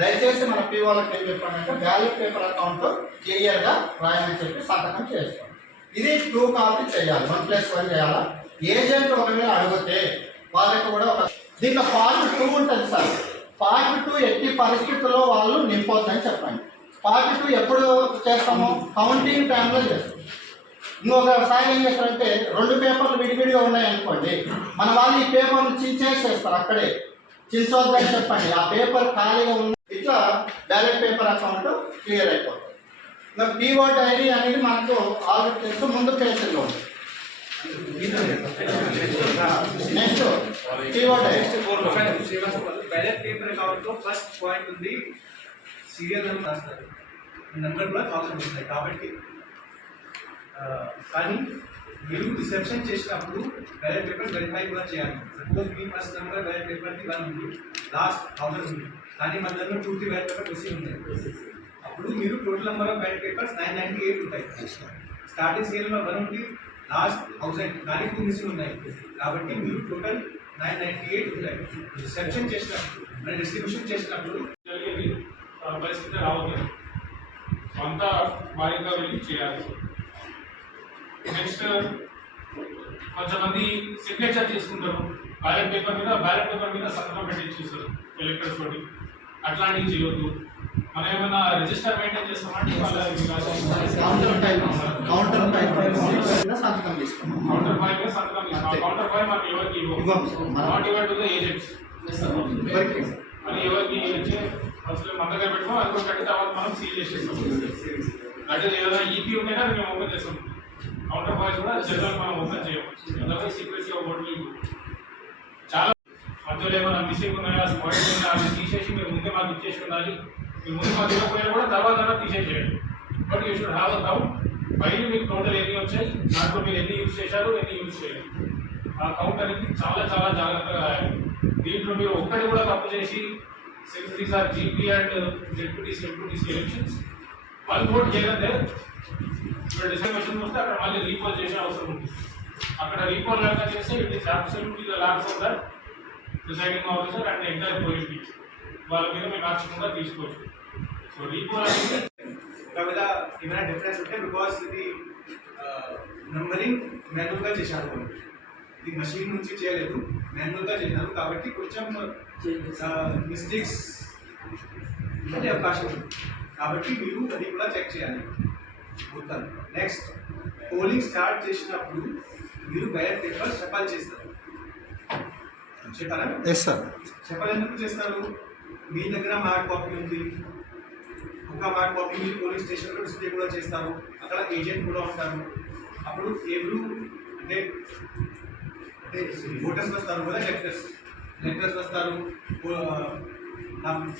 దయచేసి మన పీ ఏం చెప్పానంటే బ్యాలెట్ పేపర్ అకౌంట్ క్లియర్గా రాయమని చెప్పి సంతకం చేస్తాం. ఇది టూ కాపీ చేయాలి. వన్ ప్లస్ వన్ చేయాలా? ఏజెంట్ ఒకవేళ అడిగితే వాళ్ళకి కూడా ఒక దీంట్లో పార్ట్ టూ ఉంటుంది సార్. పార్ట్ టూ ఎట్టి పరిస్థితుల్లో వాళ్ళు నింపొద్దని చెప్పండి. పార్ట్ టూ ఎప్పుడు చేస్తాము? కౌంటింగ్ టైంలో చేస్తాం. ఇంకొకసారి ఏం చేస్తారంటే రెండు పేపర్లు విడివిడిగా ఉన్నాయనుకోండి మన వాళ్ళు ఈ పేపర్లు చించేసేస్తారు అక్కడే. చించొద్దని చెప్పండి. ఆ పేపర్ ఖాళీగా ఉంది ఇట్లా క్లియర్ అయిపోతుంది. ఇంకా పీఓట్ ఐడి అనేది మనకు ఆల్రెడీ తెలుసు ముందు పేజీలో ఉంది. నెక్స్ట్ పీఓట్ డైరీ ఫస్ట్ పాయింట్ ఉంది సీరియల్ నెంబర్ రాస్తారు నెంబర్ కూడా థౌసండ్ ఉంటాయి కాబట్టి కానీ మీరు రిసెప్షన్ చేసినప్పుడు బ్యాలెట్ పేపర్ వెరిఫై కూడా చేయాలి. సపోజ్ మీ ఫస్ట్ నెంబర్ బ్యాలెట్ పేపర్కి వన్ ఉంది లాస్ట్ థౌసండ్ ఉంది. కానీ మధ్యలో two three ballot paper missing ఉన్నాయి. అప్పుడు మీరు total number of ballot papers nine ninety eight ఉంటాయి స్టార్టింగ్ స్కేల్లో వన్ ఉంది లాస్ట్ థౌసండ్ కానీ టూ మిస్సింగ్ ఉన్నాయి. కాబట్టి మీరు టోటల్ నైన్ నైన్టీ ఎయిట్ ఉంటాయి. రిసెప్షన్ చేసినప్పుడు మరి డిస్ట్రిబ్యూషన్ చేసినప్పుడు పరిస్థితి రావద్దు అంతా భారీగా వెళ్ళి చేయాలి. నెక్స్ట్ కొంతమంది సిగ్నేచర్ తీసుకుంటారు బ్యాలెట్ పేపర్ మీద బ్యాలెట్ పేపర్ మీద సంతకం పెట్టించేస్తారు ఎలక్టర్స్ తోటి. అట్లాంటివి చేయొద్దు. మనం ఏమైనా రిజిస్టర్ మెయింటైన్ చేస్తామంటే కౌంటర్ టైప్ సంతకం. తీసుకున్నాం కౌంటర్ ఫైవ్ సంతకం కౌంటర్ ఫైవ్ మనకి ఎవరికి నాట్ ఇవ్వట్ టు ద ఏజెంట్స్ ఎవరికి? అసలు మన దగ్గర పెట్టుకో అది కట్టిన తర్వాత మనం సీల్ చేసేస్తాం. అంటే ఏదైనా ఈపీ ఉంటేనే అది మేము ఓపెన్ చేస్తాం. కౌంటర్ పాయింట్స్ కూడా జనరల్ మనం ఓపెన్ చేయవచ్చు. ఎందుకంటే సీక్రెసీ ఓపెన్ చాలా మధ్యలో ఏమైనా మిస్టేక్ ఉన్నాయా? స్పాయిల్ ఉన్నాయా అది తీసేసి మీరు ముందే మాకు ఇచ్చేసి ఉండాలి మీరు ముందు మాకు ఇవ్వకపోయినా కూడా తర్వాత తీసేసేయండి. But you should have a count file మీకు టోటల్ ఎన్ని వచ్చాయి? దాంట్లో మీరు ఎన్ని యూజ్ చేశారు? ఎన్ని యూజ్ చేయాలి ఆ కౌంట్ అనేది చాలా చాలా జాగ్రత్తగా రాయాలి. దీంట్లో మీరు ఒక్కటి కూడా తప్పు చేసి six three sir GP and ZPTC MPTC elections వాళ్ళు ఓట్ చేయగలితే ఇక్కడ డిసర్వేషన్ వస్తే అక్కడ మళ్ళీ రీపోల్ చేసే అవసరం ఉంది. అక్కడ రీపోల్ లాగా చేస్తే it is absolutely the lapse of deciding officer and entire position వాళ్ళ మీద మేము యాక్షన్ కూడా తీసుకోవచ్చు. సో రీపోల్ అనేది ఒకవేళ ఏమైనా డిఫరెన్స్ ఉంటే బికాస్ ఇది నంబరింగ్ మాన్యువల్గా చేశారు ఇది మషిన్ నుంచి చేయలేదు మాన్యువల్గా చేశారు. కాబట్టి కొంచెం మిస్టేక్స్ ఉండే అవకాశం ఉంది. కాబట్టి మీరు అది కూడా చెక్ చేయాలి. మొత్తం. నెక్స్ట్ పోలింగ్ స్టార్ట్ చేసినప్పుడు మీరు బ్యాలెట్ పేపర్ షఫల్ చేస్తారు. చెప్పారా? చెప్పలు ఎందుకు చేస్తారు? మీ దగ్గర మ్యాట్ కాపీ ఉంది. ఒక మ్యాట్ కాపీ మీరు పోలీస్ స్టేషన్లో డిస్ప్లే కూడా చేస్తారు. అక్కడ ఏజెంట్ కూడా ఉంటారు. అప్పుడు ఎవరు అంటే అంటే ఓటర్స్ వస్తారు కదా ఎలక్టర్స్ ఎలక్టర్స్ వస్తారు.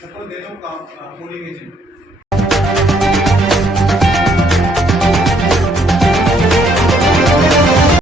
సపోజ్ నేను పోలింగ్ ఏజెంట్